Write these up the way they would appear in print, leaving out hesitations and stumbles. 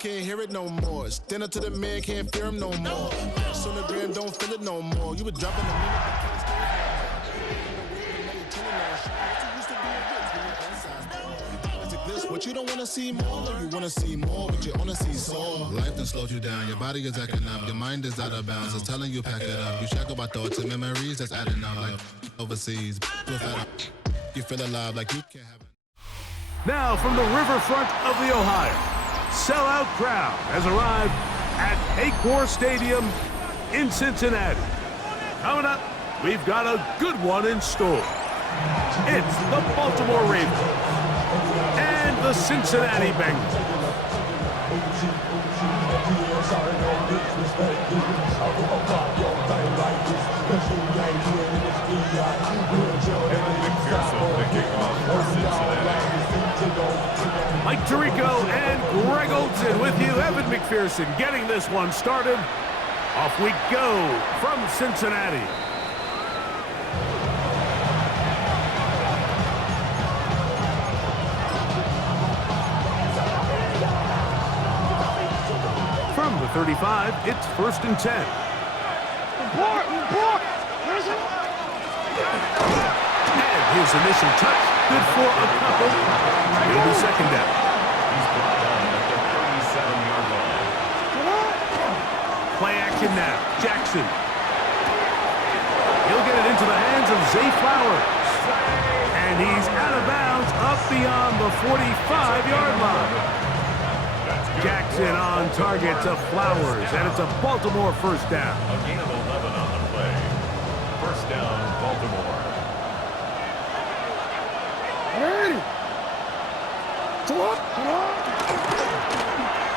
Can't hear it no more. Stand up to the man, can't fear him no more. Sonogram don't feel it no more. You were dropping the minute. What you don't want to see more, no, you want to see more, but you wanna see sore. Life done slowed you down, your body is acting up, your mind is out of bounds, it's telling you pack it up. You shack about thoughts and memories that's adding up like overseas. You feel alive like you can't have it. Now from the riverfront of the Ohio, sellout crowd has arrived at Paycor Stadium in Cincinnati. Coming up, we've got a good one in store. It's the Baltimore Ravens and the Cincinnati Bengals. Mike Tirico and Greg Olson with you. Evan McPherson getting this one started. Off we go from Cincinnati. From the 35, it's 1st and 10. And his initial touch, good for a couple. It'll be 2nd down. He's brought down at the 37-yard line. Play action now. Jackson. He'll get it into the hands of Zay Flowers. And he's out of bounds up beyond the 45-yard line. Jackson on target to Flowers, and it's a Baltimore 1st down. A gain of 11 on the play. 1st down, Baltimore.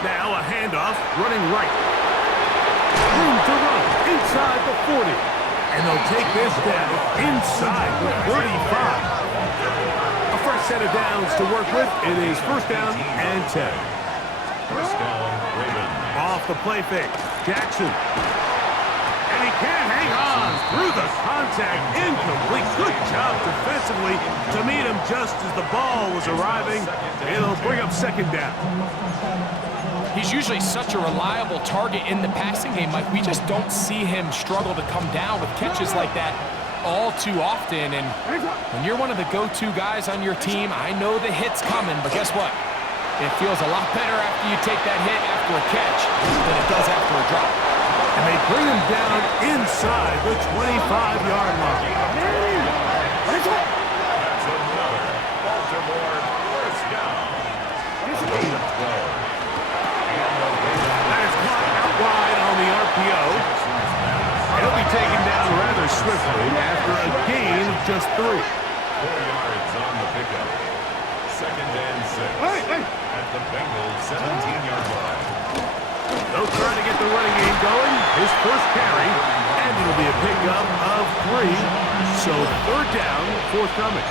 Now a handoff, running right. Room to run inside the 40. And they'll take this down inside the 35. A fresh set of downs to work with. It is 1st down and 10. 1st down, Ravens. Off the play fake, Jackson. And he can't hang on through the contact. Incomplete. Good job defensively to meet him just as the ball was arriving. It'll bring up 2nd down. He's usually such a reliable target in the passing game, Mike. We just don't see him struggle to come down with catches like that all too often. And when you're one of the go-to guys on your team, I know the hit's coming, but guess what? It feels a lot better after you take that hit after a catch than it does after a drop. And they bring him down inside the 25-yard line. That's another Baltimore 1st down. Gain of 12. That is caught out wide on the RPO. He'll be taken down rather swiftly after a gain of just 3. 4 yards on the pickup. 2nd and 6. At the Bengals 17-yard line. They'll try to get the running game going. His 1st carry, and it'll be a pickup of 3. So 3rd down, forthcoming.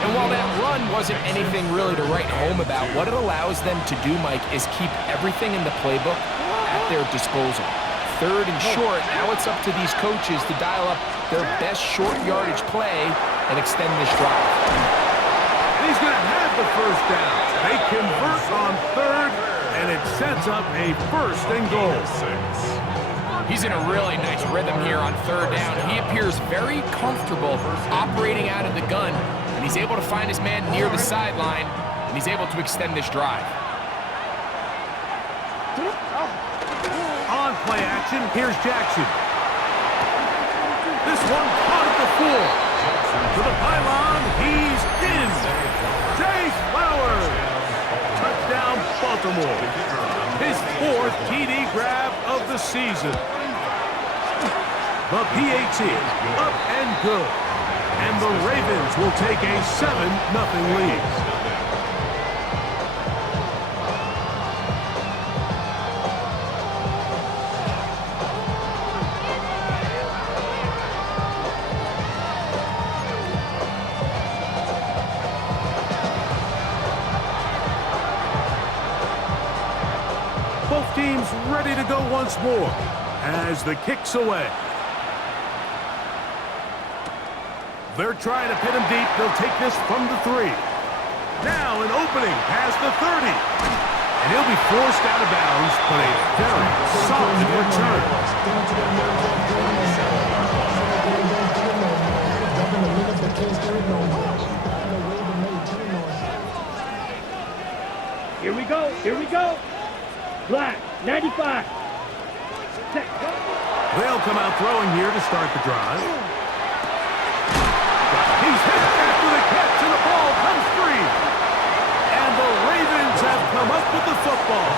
And while that run wasn't anything really to write home about, what it allows them to do, Mike, is keep everything in the playbook at their disposal. 3rd and short, now it's up to these coaches to dial up their best short yardage play and extend this drive. And he's going to have the 1st down. They convert on 3rd, and it sets up a 1st and goal. He's in a really nice rhythm here on 3rd down. He appears very comfortable operating out of the gun, and he's able to find his man near the sideline, and he's able to extend this drive. On play action, here's Jackson. This one caught at the 4. To the pylon, he's in. Zay Flowers. Touchdown, Baltimore. His 4th TD grab of the season. The PAT up and good. And the Ravens will take a 7-0 lead. Both teams ready to go once more as the kick's away. They're trying to pin him deep. They'll take this from the 3. Now an opening past the 30. And he'll be forced out of bounds, but a very solid return. Here we go. Here we go. Black, 95. They'll come out throwing here to start the drive. He's hit after the catch, and the ball comes free. And the Ravens have come up with the football.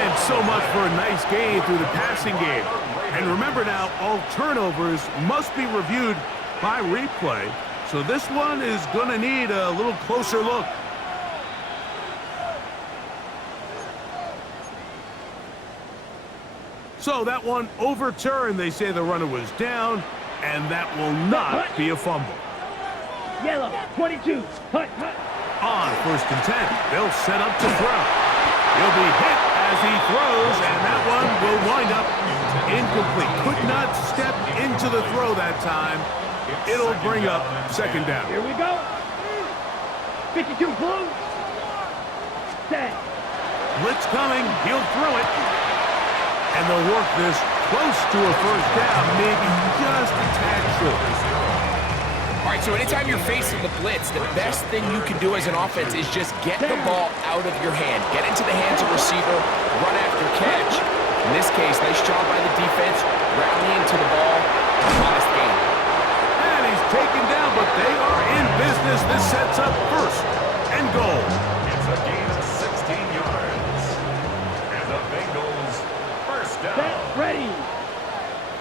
And so much for a nice gain through the passing game. And remember now, all turnovers must be reviewed by replay. So this one is going to need a little closer look. So that one overturned. They say the runner was down, and that will not be a fumble. Yellow, 22. Hut, hut. On 1st and 10, they'll set up to throw. He'll be hit as he throws, and that one will wind up incomplete. Could not step into the throw that time. It'll bring up 2nd down. Here we go. 52 blue. Set. Blitz coming. He'll throw it. And they'll work this close to a 1st down, maybe just a tad short. All right, so anytime you're facing the blitz, the best thing you can do as an offense is just get the ball out of your hand. Get into the hands of receiver, run after catch. In this case, nice job by the defense, rallying to the ball, honest game. And he's taken down, but they are in business. This sets up 1st and goal. It's a gain of 16 yards. And the Bengals, 1st down. Set, ready.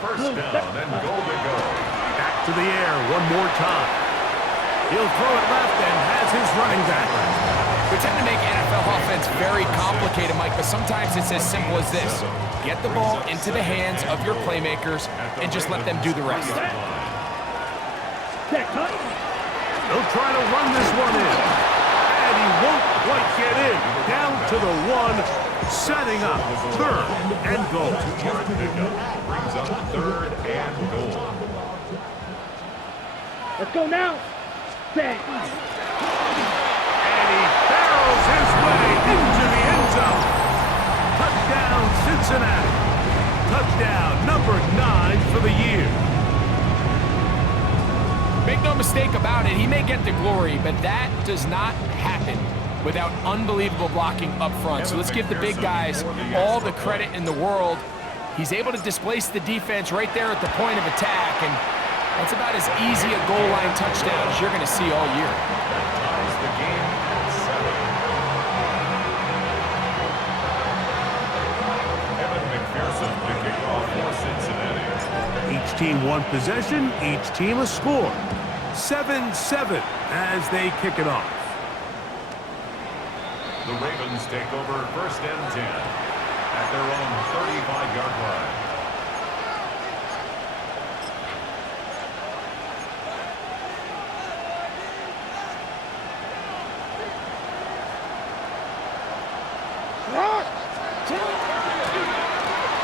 1st down and goal to go. Back to the air one more time. He'll throw it left and has his running back. We tend to make NFL offense very complicated, Mike, but sometimes it's as simple as this. Get the ball into the hands of your playmakers and just let them do the rest. Set, hut. They'll try to run this one in. And he won't quite get in. Down to the 1, setting up 3rd and goal. Brings up 3rd and goal. Let's go now. Set. And he barrels his way into the end zone. Touchdown, Cincinnati. Touchdown number 9 for the year. Make no mistake about it, he may get the glory, but that does not happen without unbelievable blocking up front. So let's give the big guys all the credit in the world. He's able to displace the defense right there at the point of attack, and that's about as easy a goal line touchdown as you're going to see all year. Ties the game at 7. Evan McPherson picking off for Cincinnati. Each team one possession, each team a score. 7-7 as they kick it off. The Ravens take over 1st and 10 at their own 35-yard line.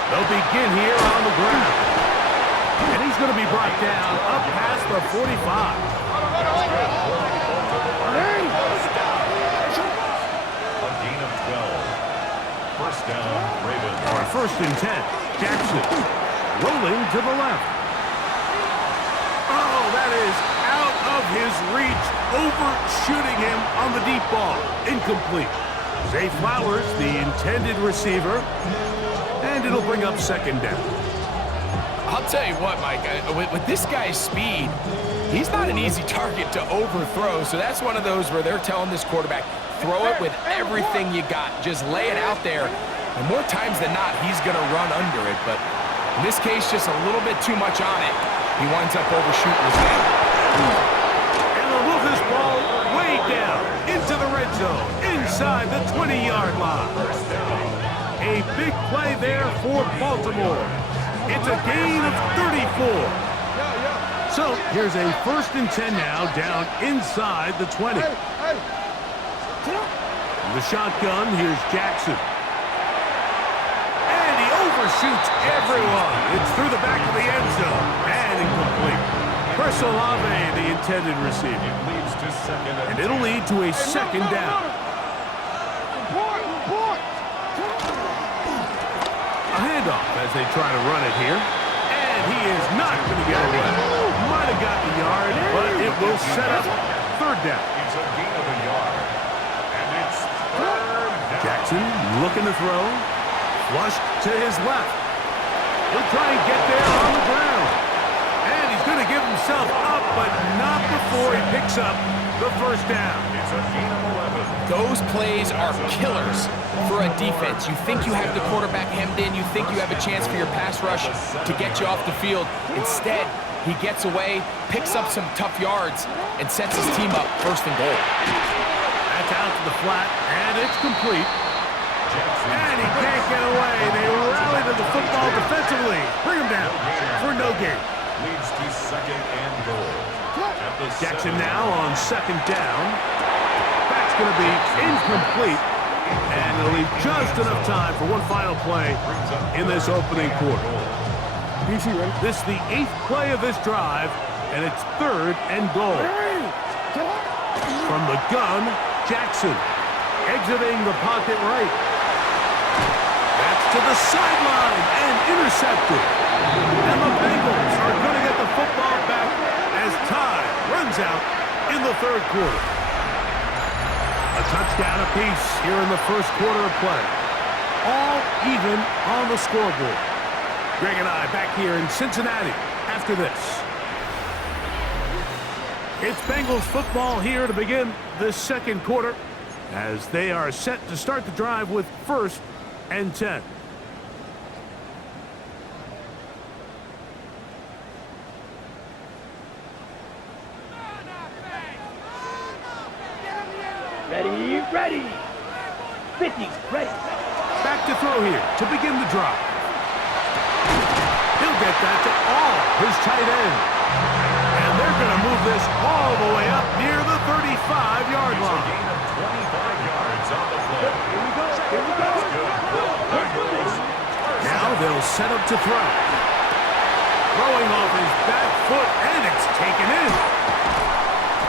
They'll begin here on the ground. And he's going to be brought down up past the 45. A gain of 12. 1st down, Ravens. On 1st and 10, Jackson rolling to the left. Oh, that is out of his reach, overshooting him on the deep ball. Incomplete. Zay Flowers, the intended receiver, and it'll bring up 2nd down. I'll tell you what, Mike, with this guy's speed, he's not an easy target to overthrow. So that's one of those where they're telling this quarterback, throw it with everything you got. Just lay it out there. And more times than not, he's going to run under it. But in this case, just a little bit too much on it. He winds up overshooting his man. And they'll move this ball way down into the red zone, inside the 20-yard line. A big play there for Baltimore. It's a gain of 34. So here's a 1st and 10 now, down inside the 20. The shotgun, here's Jackson. And he overshoots everyone. It's through the back of the end zone and incomplete. Olave, the intended receiver. It leads to second And it'll lead to a second down. A handoff as they try to run it here. And he is not going to get away. Might have gotten a yard, but it will set up third down. It's a gain of a yard. And it's third down. Jackson looking to throw. Flushed to his left. He'll try and get there on the ground. And he's going to give himself up, but not before he picks up the first down. It's a gain of 11. Those plays are killers for a defense. You think you have the quarterback hemmed in. You think you have a chance for your pass rush to get you off the field. Instead, he gets away, picks up some tough yards, and sets his team up first and goal. That's out to the flat, and it's complete. And he can't get away. They rally to the football defensively. Bring him down for no gain. Leads to second and goal. At the Jackson 7 now on second down. That's going to be incomplete. And it'll leave just enough time for one final play in this opening quarter. This is the 8th play of this drive, and it's third and goal. From the gun, Jackson exiting the pocket right. That's to the sideline and intercepted. And the Bengals are going to get the football back as time runs out in the third quarter. A touchdown apiece here in the first quarter of play. All even on the scoreboard. Greg and I back here in Cincinnati after this. It's Bengals football here to begin this second quarter as they are set to start the drive with 1st and 10. Ready. 50, ready. Back to throw here to begin the drive. He'll get that to all his tight end. And they're going to move this all the way up near the 35-yard line. Gain of 25 yards on the play. Here we go. Now they'll set up to throw. Throwing off his back foot, and it's taken in.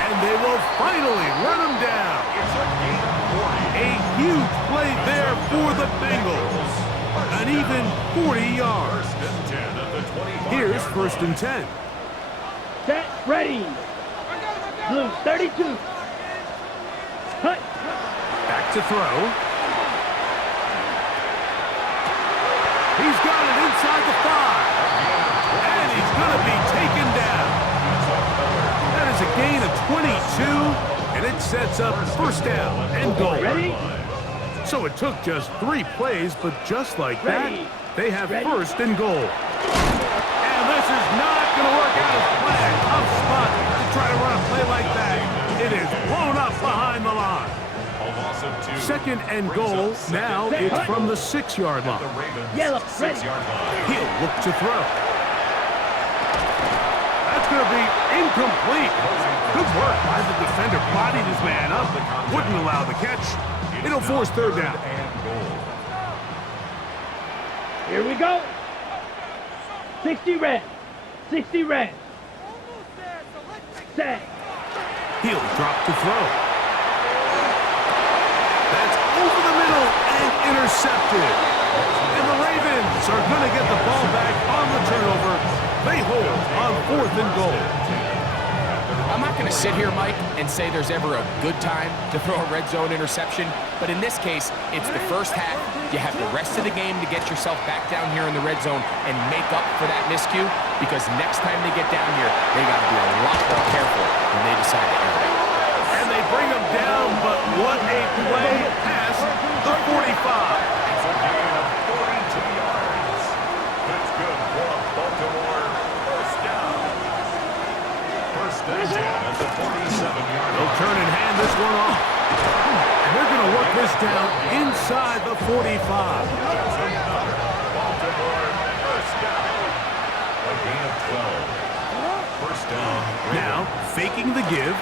And they will finally run him down. It's a gain of 40. A huge play there for the Bengals. An even 40 yards. First and 10 at the 25. Here's 1st and 10. Set, ready. Blue, 32. Cut. Back to throw. He's got it inside the 5. And he's going to be taken down. That is a gain of 22. And it sets up first down and goal. Ready? So it took just 3 plays, but just like that, Ready. they have Ready. first and goal. And this is not going to work out as planned. Tough spot to try to run a play like that. It is blown up behind the line. A loss of 2. Second and goal. Now it's from the 6-yard The line. Ravens Yellow, 6-yard line. He'll look to throw. That's going to be incomplete. Good work by the defender. Bodied his man up. Wouldn't allow the catch. It'll force third down. And goal. Here we go. 60 red. 60 red. Set. He'll drop to throw. That's over the middle and intercepted. And the Ravens are going to get the ball back on the turnover. They hold on 4th and goal. I'm not going to sit here, Mike, and say there's ever a good time to throw a red zone interception, but in this case, it's the first half. You have the rest of the game to get yourself back down here in the red zone and make up for that miscue, because next time they get down here, they got to be a lot more careful when they decide to enter it. And they bring him down, but what a play past the 45. It's a gain of 42 yards. That's good for a Baltimore first down. First and 10 at the 47-yard They'll line. turn and hand this one off. And they're going to work this down inside the 45. That's another Baltimore first down. A gain of 12. First down. Now, faking the give.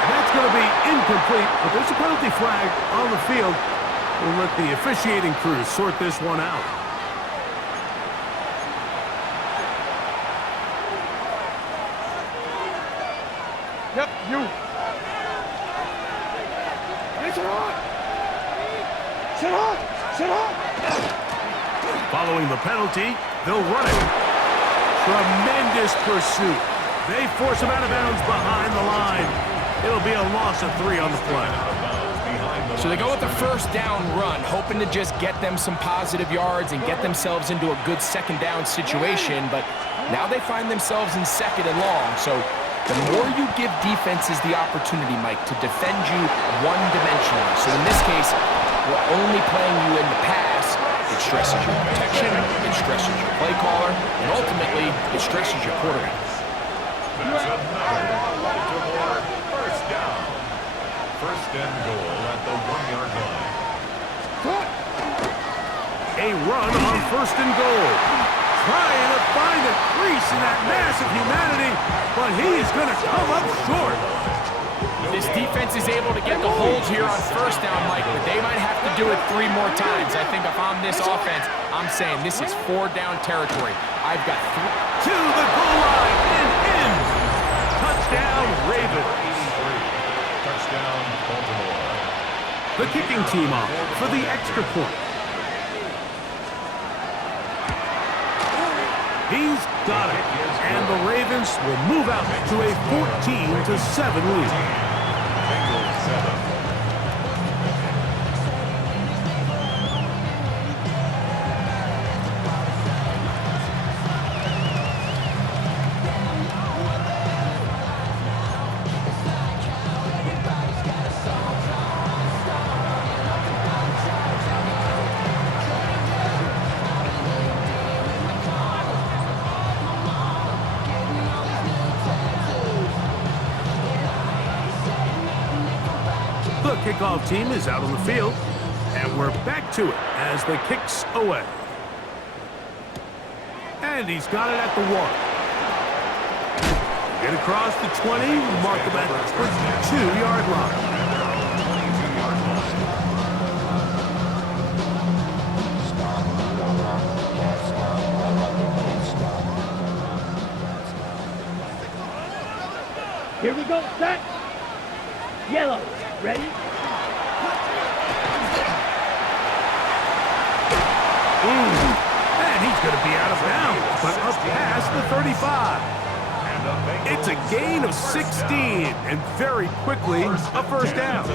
And that's going to be incomplete, but there's a penalty flag on the field. We'll let the officiating crew sort this one out. Yep, you. Sit on. Sit on. Sit on. Following the penalty, they'll run it. Tremendous pursuit. They force him out of bounds behind the line. It'll be a loss of 3 on the play. So they go with the first down run, hoping to just get them some positive yards and get themselves into a good second down situation, but now they find themselves in second and long. So the more you give defenses the opportunity, Mike, to defend you one-dimensionally. So in this case, we're only playing you in the pass. It stresses your protection, it stresses your play caller, and ultimately, it stresses your quarterback. That's another Baltimore first down. First and goal at the 1-yard line. A run on first and goal. Trying to find a crease in that mass of humanity, but he's going to come up short. This defense is able to get the holds here on first down, Mike, but they might have to do it 3 more times. I think if I'm this offense, I'm saying this is 4-down territory. I've got 3. To the goal line and in. Touchdown, Ravens. Touchdown, Baltimore. The kicking team off for the extra point. He's got it. And the Ravens will move out to a 14-7 lead. Bengals 7. The kickoff team is out on the field, and we're back to it as the kick's away. And he's got it at the 1. Get across the 20, mark him at the 2-yard line. Here we go, set. Yellow, ready? And he's going to be out of bounds, but up past the 35. It's a gain of 16, and very quickly, a first down.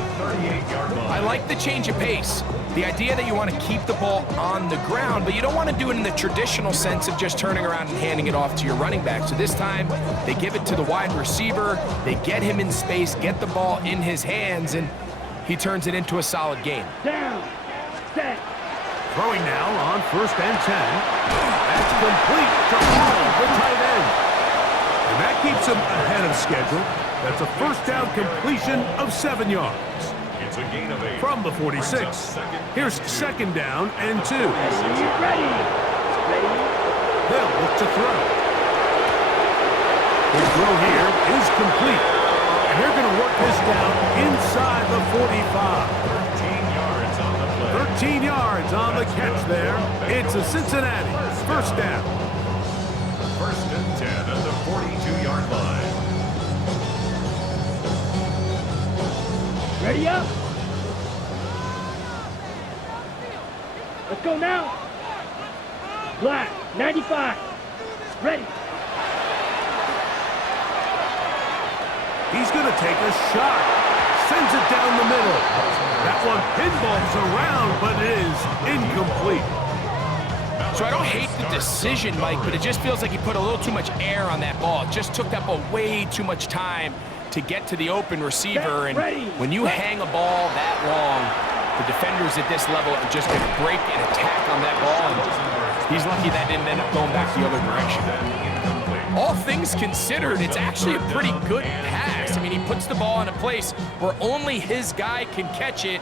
I like the change of pace. The idea that you want to keep the ball on the ground, but you don't want to do it in the traditional sense of just turning around and handing it off to your running back. So this time, they give it to the wide receiver, they get him in space, get the ball in his hands, and he turns it into a solid game. Down, set. Throwing now on first and 10. That's complete to Hall, the tight end. And that keeps him ahead of schedule. That's a first down completion of 7 yards. It's a gain of 8. From the 46. Here's second down and 2. Ready. They'll look to throw. The throw here is complete. And they're going to work this down inside the 45. 13 yards on the play. 13 yards on the catch there. It's a Cincinnati first down. First and 10 at the 42-yard line. Ready up. Let's go now. Black, 95. Ready. He's going to take a shot. Sends it down the middle. That one pinballs around, but it is incomplete. So I don't hate the decision, Mike, but it just feels like he put a little too much air on that ball. It just took that ball way too much time to get to the open receiver. And when you hang a ball that long, the defenders at this level are just going to break and attack on that ball. And he's lucky that didn't end up going back the other direction. All things considered, it's actually a pretty good pass. I mean, he puts the ball in a place where only his guy can catch it.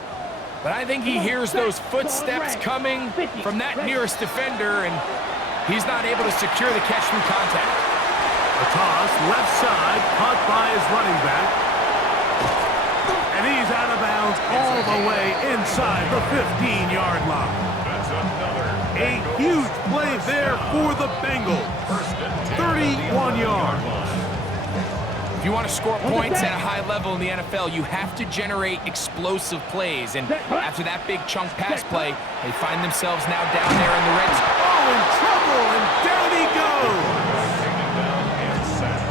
But I think he hears those footsteps coming from that nearest defender, and he's not able to secure the catch through contact. A toss, left side, caught by his running back. And he's out of bounds all the way inside the 15-yard line. A huge play there for the Bengals. 31 yards. If you want to score points at a high level in the NFL, you have to generate explosive plays. And after that big chunk pass play, they find themselves now down there in the red zone. Oh, in trouble, and down he goes.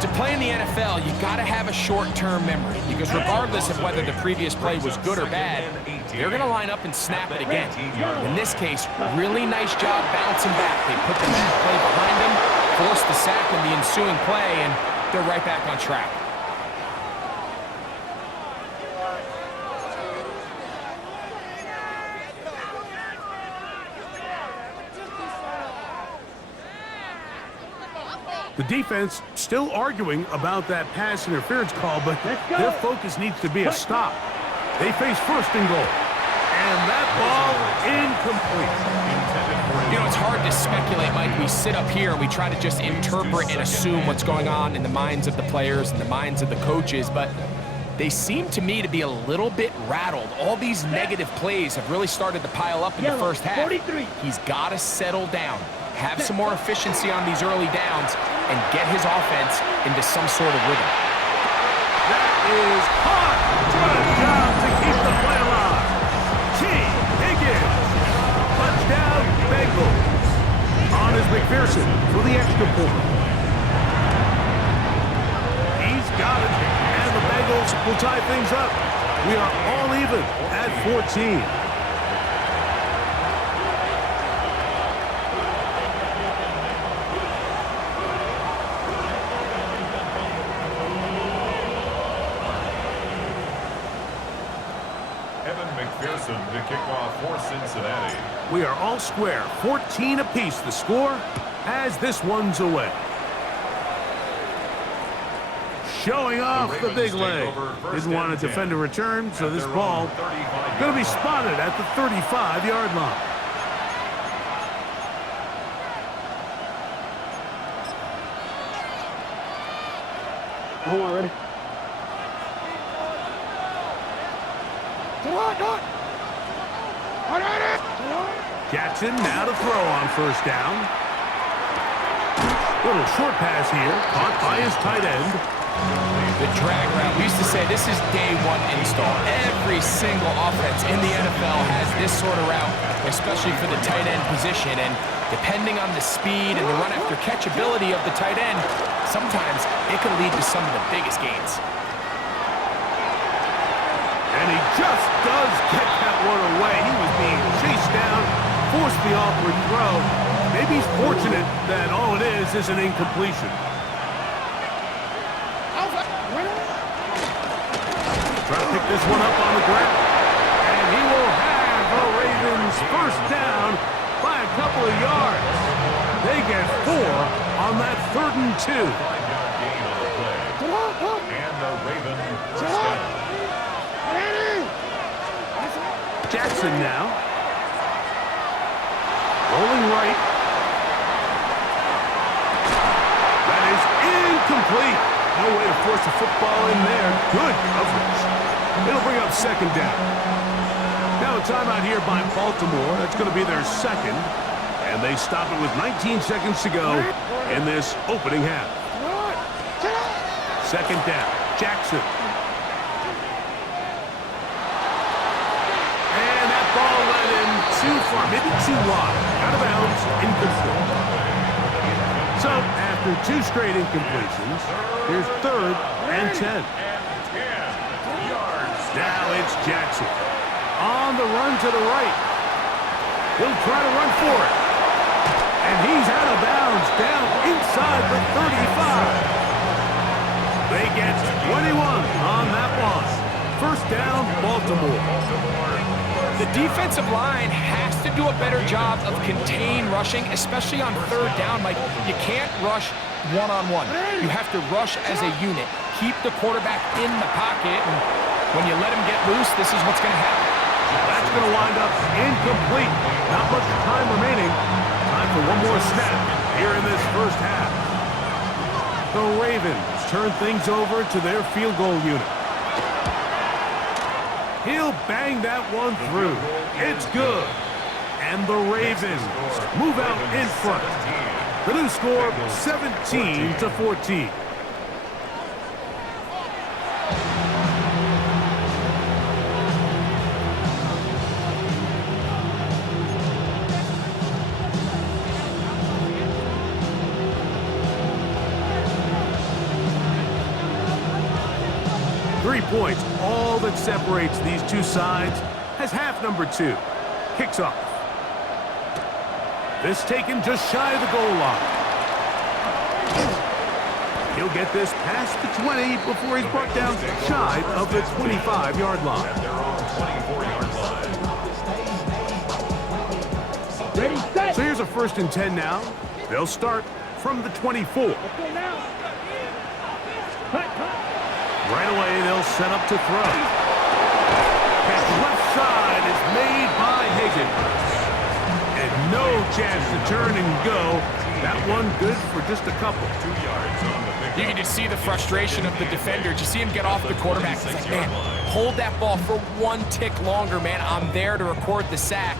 To play in the NFL, you got to have a short-term memory, because regardless of whether the previous play was good or bad, they're going to line up and snap it again. In this case, really nice job bouncing back. They put the bad play behind them, forced the sack in the ensuing play, and they're right back on track. The defense still arguing about that pass interference call, but their focus needs to be a stop. They face first and goal. And that ball incomplete. You know, it's hard to speculate, Mike. We sit up here and we try to just interpret and assume what's going on in the minds of the players and the minds of the coaches, but they seem to me to be a little bit rattled. All these negative plays have really started to pile up in the first half. He's got to settle down, have some more efficiency on these early downs, and get his offense into some sort of rhythm. That is hot. Good job to keep the play alive. Higgins. Touchdown, Bengals. On is McPherson for the extra point. He's got it. And the Bengals will tie things up. We are all even at 14. McPherson to kick off for Cincinnati. We are all square, 14 apiece the score as this one's away. Showing off the big leg. Didn't want to defend a return, so this ball going to be spotted at the 35-yard line. Hold on, ready? Jackson now to throw on first down. Little short pass here, caught by his tight end. The drag route. We used to say this is day one install. Every single offense in the NFL has this sort of route, especially for the tight end position. And depending on the speed and the run after catch ability of the tight end, sometimes it can lead to some of the biggest gains. And he just does get that one away. He was being chased down, forced the awkward throw. Maybe he's fortunate that all it is an incompletion. Try to pick this one up on the ground. And he will have the Ravens first down by a couple of yards. They get 4 on that 3rd and 2. And the Ravens first down. Jackson now. Rolling right. That is incomplete. No way to force a football in there. Good coverage. It'll bring up second down. Now a timeout here by Baltimore. That's going to be their second. And they stop it with 19 seconds to go in this opening half. Second down. Jackson. Too far, maybe too wide. Out of bounds, incomplete. So, after 2 straight incompletions, here's 3rd and 10. Now it's Jackson. On the run to the right. He'll try to run for it. And he's out of bounds, down inside the 35. They get 21 on that one. First down, Baltimore. The defensive line has to do a better job of contain rushing, especially on 3rd down. Like, you can't rush one-on-one. You have to rush as a unit. Keep the quarterback in the pocket, and when you let him get loose, this is what's going to happen. That's going to wind up incomplete. Not much time remaining. Time for one more snap here in this first half. The Ravens turn things over to their field goal unit. He'll bang that one through. It's good. And the Ravens move out in front. The new score, 17-14. 3 points, all that separates these two sides, as half number 2 kicks off. This taken just shy of the goal line. He'll get this past the 20 before he's brought down shy of the 25-yard line. At their own 24-yard line. Ready, set. So here's a 1st and 10 now. They'll start from the 24. Let's go now. Cut, cut. Right away, they'll set up to throw. Catch left side is made by Higgins. And no chance to turn and go. That one good for just a couple. 2 yards on the pick. You can just see the frustration of the defender. Just see him get off the quarterback. He's like, man, hold that ball for 1 tick longer, man. I'm there to record the sack.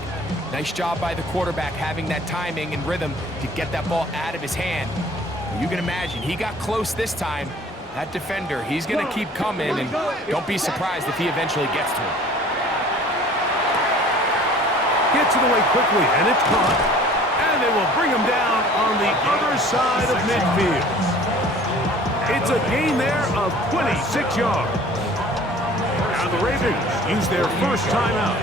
Nice job by the quarterback having that timing and rhythm to get that ball out of his hand. You can imagine, he got close this time. That defender, he's going to keep coming, and don't be surprised if he eventually gets to him. Gets it away quickly, and it's caught. And they will bring him down on the other side of midfield. It's a gain there of 26 yards. Now the Ravens use their first timeout.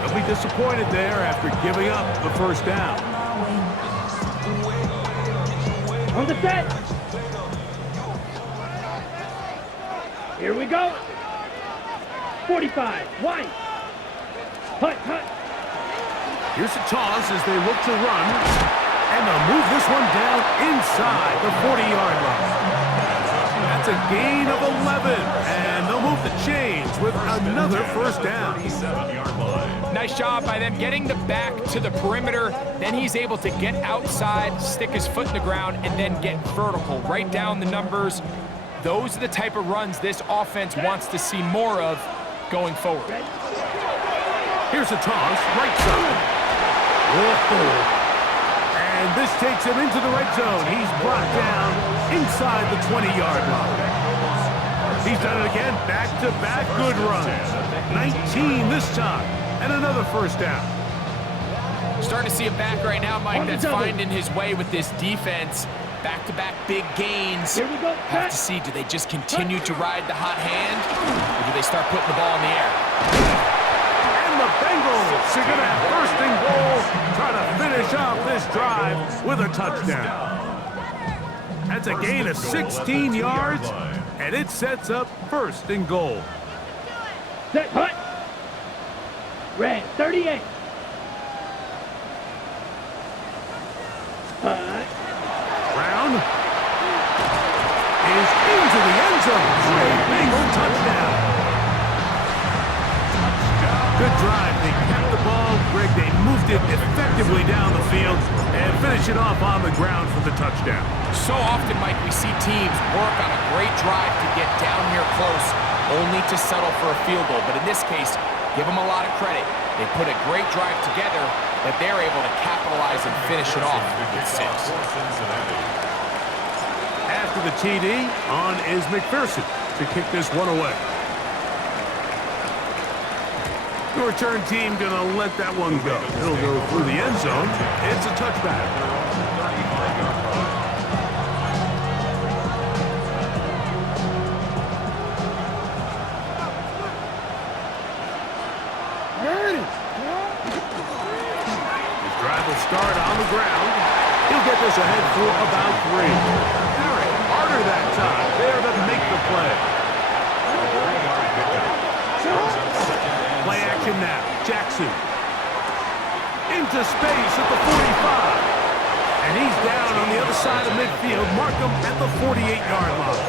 They'll be disappointed there after giving up the first down. On the set. Here we go. 45, wide. Cut, cut. Here's a toss as they look to run. And they'll move this one down inside the 40-yard line. That's a gain of 11. And they'll move the chains with another first down. 7-yard line. Nice job by them getting the back to the perimeter. Then he's able to get outside, stick his foot in the ground, and then get vertical. Right down the numbers. Those are the type of runs this offense wants to see more of going forward. Here's a toss, right side. Whoa. And this takes him into the red zone. He's brought down inside the 20-yard line. He's done it again, back-to-back good runs. 19 this time, and another first down. Starting to see a back right now, Mike, that's finding his way with this defense. Back-to-back big gains. Here we go. Have to see, do they just continue to ride the hot hand, or do they start putting the ball in the air? And the Bengals are going to have first and goal, try to finish off this drive with a touchdown. That's a gain of 16 yards, and it sets up first and goal. Set, cut. Red, 38. Cut. Brown is into the end zone for a Bengal touchdown. Good drive. They kept the ball. Greg, they moved it effectively down the field and finish it off on the ground for the touchdown. So often, Mike, we see teams work on a great drive to get down here close, only to settle for a field goal. But in this case, give them a lot of credit. They put a great drive together that they're able to capitalize and finish it off with 6. After the TD, on is McPherson to kick this one away. The return team going to let that one go. It'll go through the end zone. It's a touchback. His drive will start on the ground. He'll get this ahead for about 3. Harry, harder that time. There to make the play. Play action now. Jackson. Into space at the 45. And he's down on the other side of midfield. Mark him at the 48-yard line.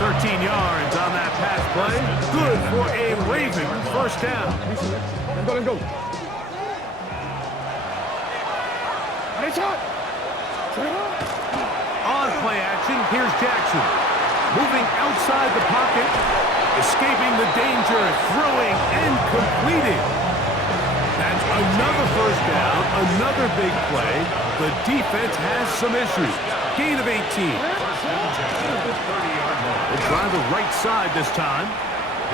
13 yards on that pass play. Good for a Raven first down. Let go. On play action, here's Jackson. Moving outside the pocket. Escaping the danger, throwing and completing. That's another first down, another big play. The defense has some issues. Gain of 18. They'll try the right side this time.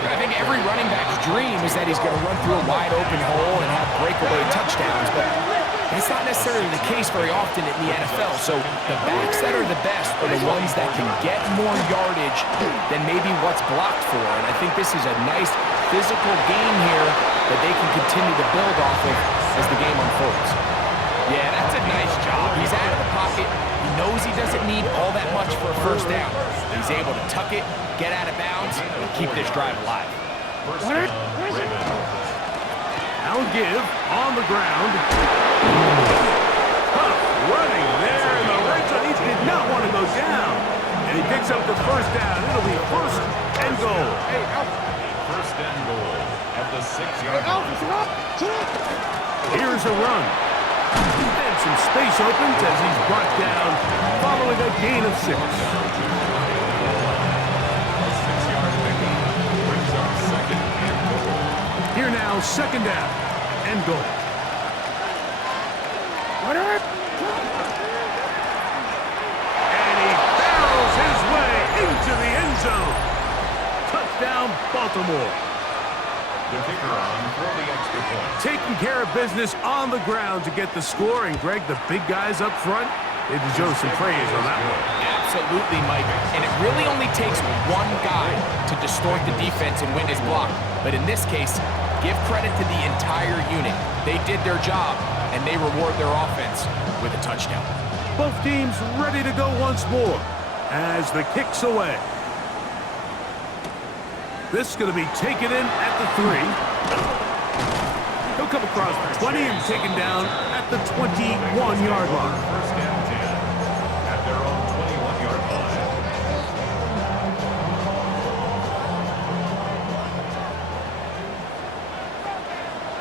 I think every running back's dream is that he's going to run through a wide open hole and have breakaway touchdowns, but That's not necessarily the case very often in the NFL, so the backs that are the best are the ones that can get more yardage than maybe what's blocked for, and I think this is a nice physical game here that they can continue to build off of as the game unfolds. Yeah, that's a nice job. He's out of the pocket. He knows he doesn't need all that much for a first down. He's able to tuck it, get out of bounds, and keep this drive alive. First down, Ravens. Now give on the ground. Tough running there in the red zone. He did not want to go down. And he picks up the first down. It'll be first and goal. First and goal at the 6-yard line. Here's a run. And some space opens as he's brought down following a gain of 6. A 6-yard pickup brings up second and goal. Here now, second down and goal. And he barrels his way into the end zone. Touchdown, Baltimore. The kicker on for the extra point. Taking care of business on the ground to get the score. And, Greg, the big guys up front, they deserve some praise on that one. Absolutely, Mike. And it really only takes one guy to distort the defense and win his block. But in this case, give credit to the entire unit. They did their job, and they reward their offense with a touchdown. Both teams ready to go once more as the kick's away. This is going to be taken in at the 3. He'll come across the 20 and taken down at the 21-yard line. First and 10 at their own 21-yard line.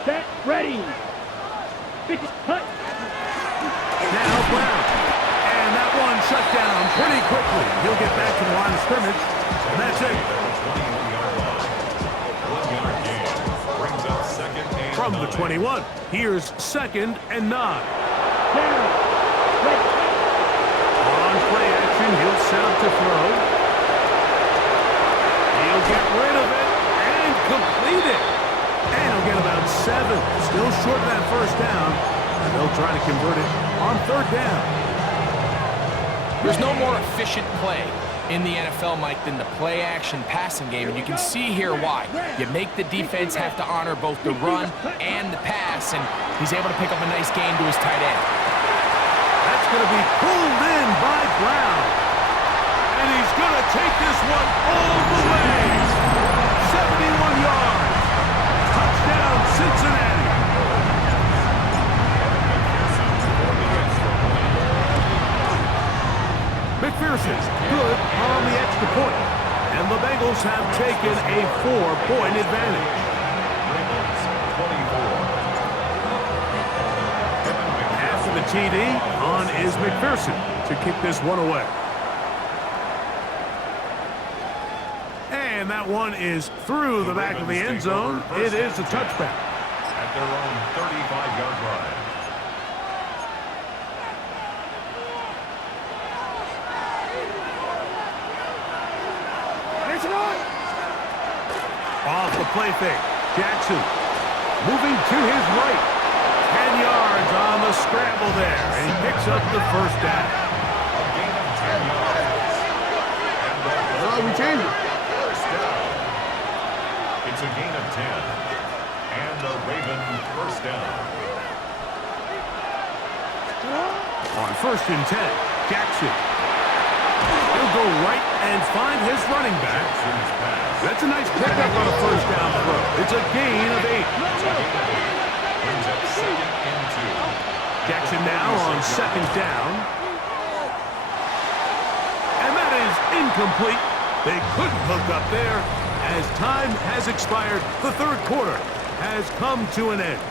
Set, ready. Pitch, cut. Now Brown. And that one shut down pretty quickly. He'll get back to the line of scrimmage. And that's it. 21-yard line. 1-yard gain brings up second and From the 9. 21, here's second and 9. Down. Right. On play action, he'll set up to throw. He'll get rid of it and complete it. And he'll get about 7. Still short of that first down. And they'll try to convert it on third down. There's no more efficient play in the NFL, Mike, than the play-action passing game, and you can see here why. You make the defense have to honor both the run and the pass, and he's able to pick up a nice gain to his tight end. That's going to be pulled in by Brown. And he's going to take this one all the way. 71 yards. Touchdown, Cincinnati. McPherson, good on the extra point. And the Bengals have taken a 4-point advantage. Ravens 24. After the TD, on is McPherson to kick this one away. And that one is through the back of the end zone. It is a touchback. At their own 35-yard line. Off the play fake. Jackson moving to his right. 10 yards on the scramble there. And he picks up the first down. A gain of 10 yards. And We changed it. first down. It's a gain of 10. And the Raven first down. On first and 10, Jackson. He'll go right and find his running back. Jackson's pass. That's a nice pickup on a first down throw. It's a gain of 8. Brings up second and 2. Jackson now on second down. And that is incomplete. They couldn't hook up there. As time has expired, the third quarter has come to an end.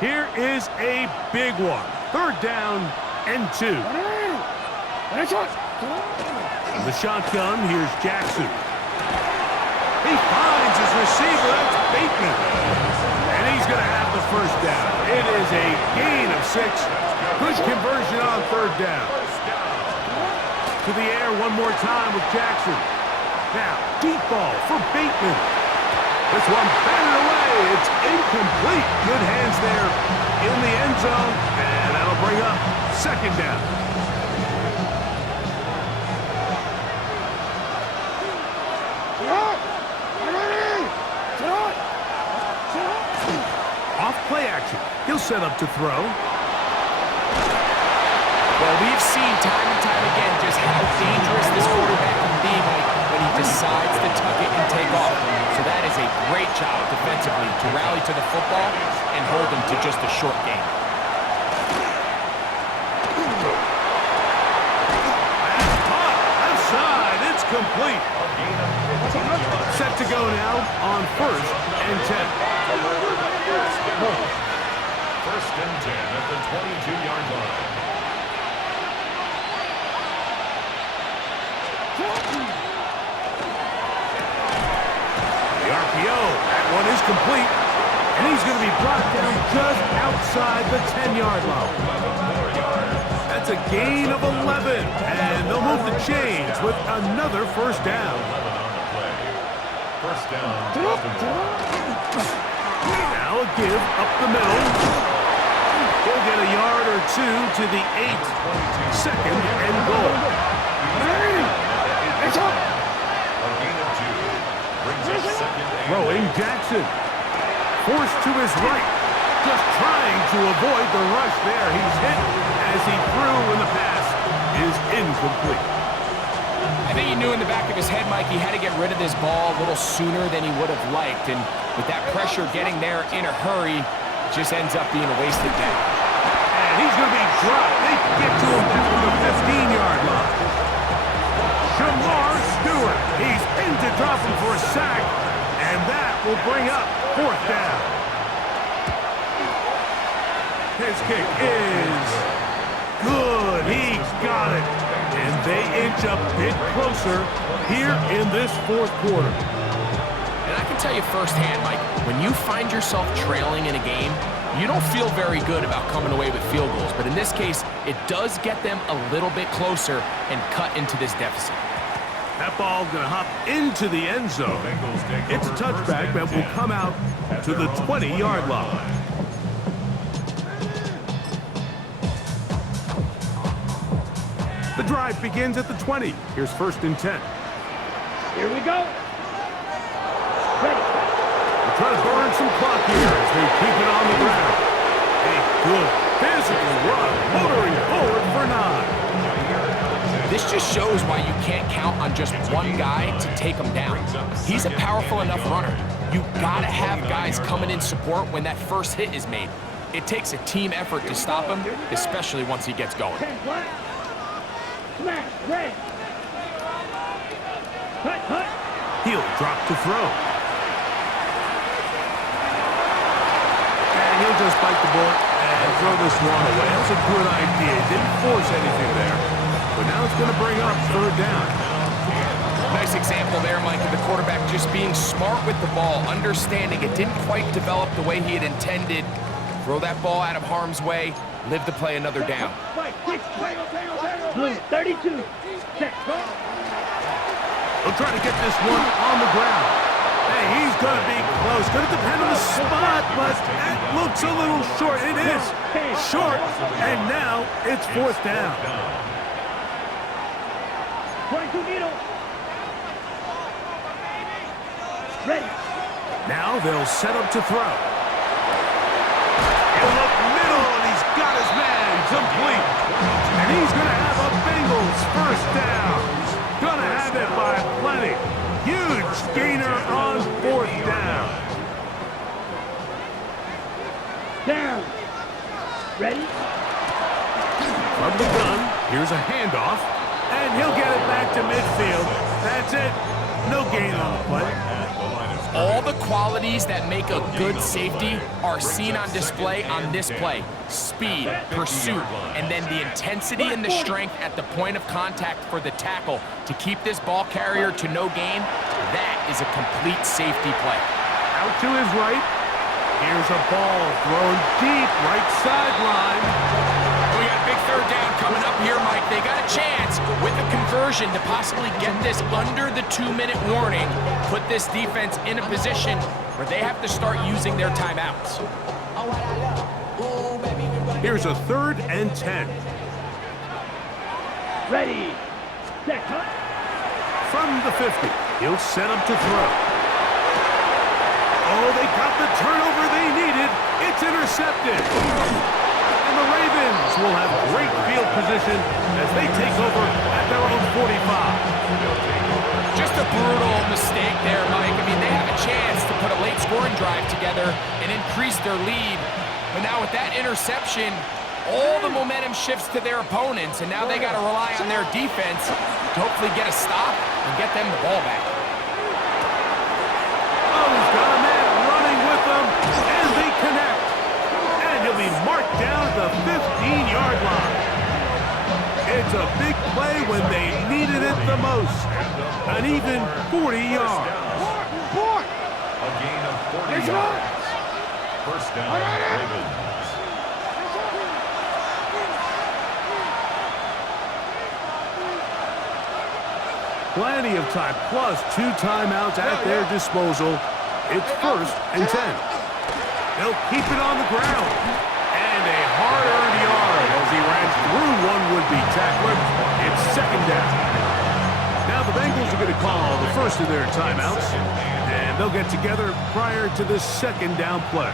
Here is a big one. Third down and 2. From the shotgun, here's Jackson. He finds his receiver. That's Bateman. And he's going to have the first down. It is a gain of 6. Good conversion on third down. To the air one more time with Jackson. Now, deep ball for Bateman. This one batted away. It's incomplete. Good hands there in the end zone. And that'll bring up second down. Off play action. He'll set up to throw. Well, we've seen time and time again just how dangerous this quarterback can be, Mike, when he decides to tuck it and take off. So that is a great job defensively to rally to the football and hold him to just a short gain. That's caught. Outside. It's complete. Set to go now on 1st and 10. First and 10 at the 22-yard line. The RPO. That one is complete. And he's going to be brought down just outside the 10-yard line. That's a gain of 11. And they'll move the chains with another first down. First down. Now a give up the middle. He'll get a yard or 2 to the 8. Second and goal. A gain of 2. Brings us second and Throwing Jackson. Forced to his right. Just trying to avoid the rush there. He's hit as he threw, and the pass is incomplete. I think he knew in the back of his head, Mike, he had to get rid of this ball a little sooner than he would have liked. And with that pressure getting there in a hurry, it just ends up being a wasted day. And he's going to be dropped. They get to him down the 15-yard line. Shamar Stewart. He's in to drop him for a sack. And that will bring up 4th down. His kick is good. He got it. And they inch a bit closer here in this 4th quarter. And I can tell you firsthand, Mike, when you find yourself trailing in a game, you don't feel very good about coming away with field goals. But in this case, it does get them a little bit closer and cut into this deficit. That ball going to hop into the end zone. It's a touchback that will come out to the 20-yard line. The drive begins at the 20. Here's 1st and 10. Here we go. Ready. They're trying to burn some clock here as they keep it on the ground. A good physical run, motoring forward for 9. This just shows why you can't count on just one guy to take him down. He's a powerful enough runner. You gotta have guys coming in support when that first hit is made. It takes a team effort to stop him, especially once he gets going. Smash, red. Hut. He'll drop to throw. And he'll just bite the bullet and throw this one away. That's a good idea. Didn't force anything there. But now it's going to bring up 3rd down. Nice example there, Mike, of the quarterback just being smart with the ball, understanding it didn't quite develop the way he had intended. Throw that ball out of harm's way, live to play another down. Blue, 32. Set. He'll try to get this one on the ground. Hey, he's going to be close. Going to depend on the spot, but it looks a little short. It is short, and now it's 4th down. 22 needle. Ready. Now they'll set up to throw. He'll look middle, and he's got his man complete. And he's going to have a Bengals first down. Going to have it by plenty. Huge gainer on 4th down. Down. Ready. From the gun, here's a handoff. And he'll get it back to midfield. That's it. No gain on the play. At the line of All the qualities that make a good safety are seen on display on this play. Speed, pursuit, and then the intensity and the strength at the point of contact for the tackle to keep this ball carrier to no gain. That is a complete safety play. Out to his right. Here's a ball thrown deep right sideline. We got a big third down coming up here, Mike. They got a chance with a conversion to possibly get this under the 2-minute warning, put this defense in a position where they have to start using their timeouts. Here's a 3rd and 10. Ready. Set. Cut. From the 50, he'll set up to throw. Oh, they got the turnover they needed. It's intercepted. And the Ravens will have great field position as they take over at their own 45. Just a brutal mistake there, Mike. I mean, they have a chance to put a late scoring drive together and increase their lead. But now with that interception, all the momentum shifts to their opponents, and now they got to rely on their defense to hopefully get a stop and get them the ball back. Oh, he's got a man running with them, and they connect. And he'll be marked down at the 15-yard line. It's a big play when they needed it the most. An even 40 yards. A gain of 40 yards. First down, Ravens. Plenty of time, plus 2 timeouts at their disposal. It's 1st and 10. They'll keep it on the ground. And a hard-earned yard as he ran through one would-be tackler. It's 2nd down. Now the Bengals are going to call the first of their timeouts. And they'll get together prior to the 2nd down play.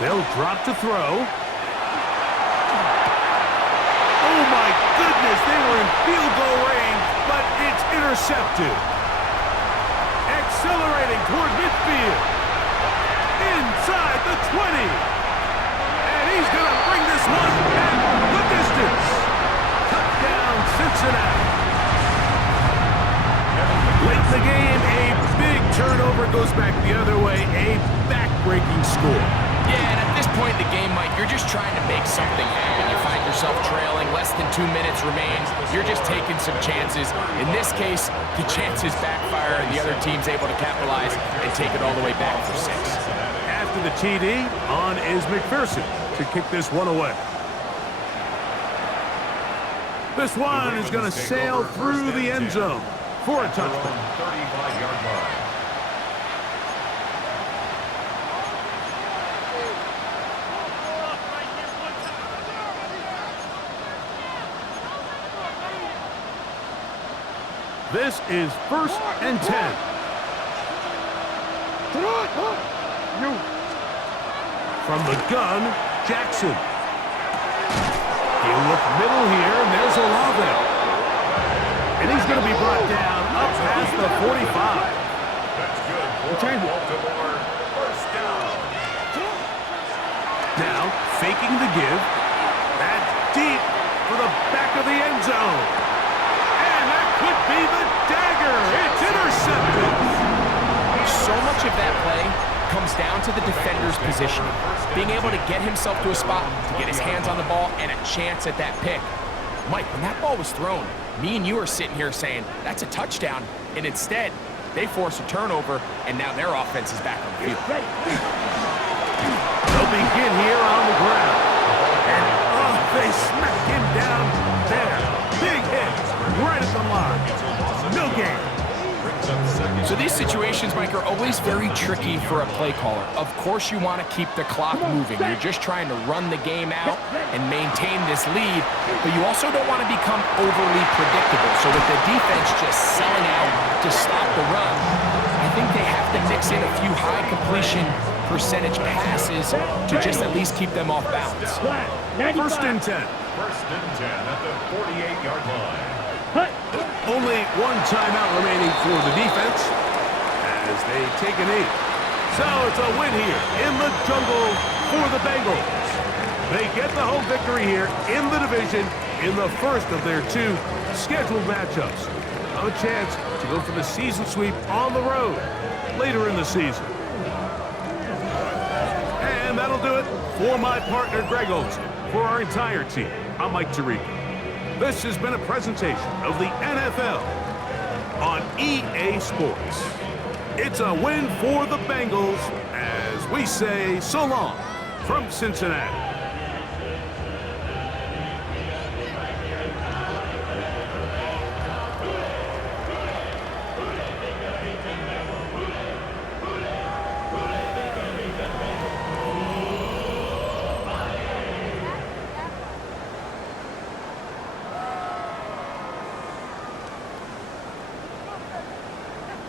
They'll drop to throw. Oh my goodness, they were in field goal range, but it's intercepted. Accelerating toward midfield. Inside the 20. And he's going to bring this one at the distance. Touchdown, Cincinnati. Late in the game, a big turnover goes back the other way. A back-breaking score. Yeah, and at this point in the game, Mike, you're just trying to make something happen. You find yourself trailing, less than 2 minutes remains. You're just taking some chances. In this case, the chances backfire, and the other team's able to capitalize and take it all the way back for 6. After the TD, on is McPherson to kick this one away. This one is going to sail through the end zone for a touchdown. 35-yard line. This is 1st and 10. From the gun, Jackson. He'll look middle here, and there's Olave. And he's going to be brought down up past the 45. That's good for Baltimore. First down. Now, faking the give. That's deep for the back of the end zone. Could be the dagger. It's intercepted. So much of that play comes down to the defender's positioning, being able to get himself to a spot, to get his hands on the ball, and a chance at that pick. Mike, when that ball was thrown, me and you are sitting here saying, that's a touchdown, and instead, they force a turnover, and now their offense is back on the field. They'll begin here on the ground. And, they smack him down there. Big hit. Right at the line. No gain. So these situations, Mike, are always very tricky for a play caller. Of course you want to keep the clock moving. You're just trying to run the game out and maintain this lead, but you also don't want to become overly predictable. So with the defense just selling out to stop the run, I think they have to mix in a few high completion percentage passes to just at least keep them off balance. 1st and 10. 1st and 10 at the 48-yard line. Only one timeout remaining for the defense as they take a knee. So it's a win here in the jungle for the Bengals. They get the home victory here in the division in the first of their 2 scheduled matchups. A chance to go for the season sweep on the road later in the season. And that'll do it for my partner, Greg Olson. For our entire team, I'm Mike Tirico. This has been a presentation of the NFL on EA Sports. It's a win for the Bengals as we say so long from Cincinnati.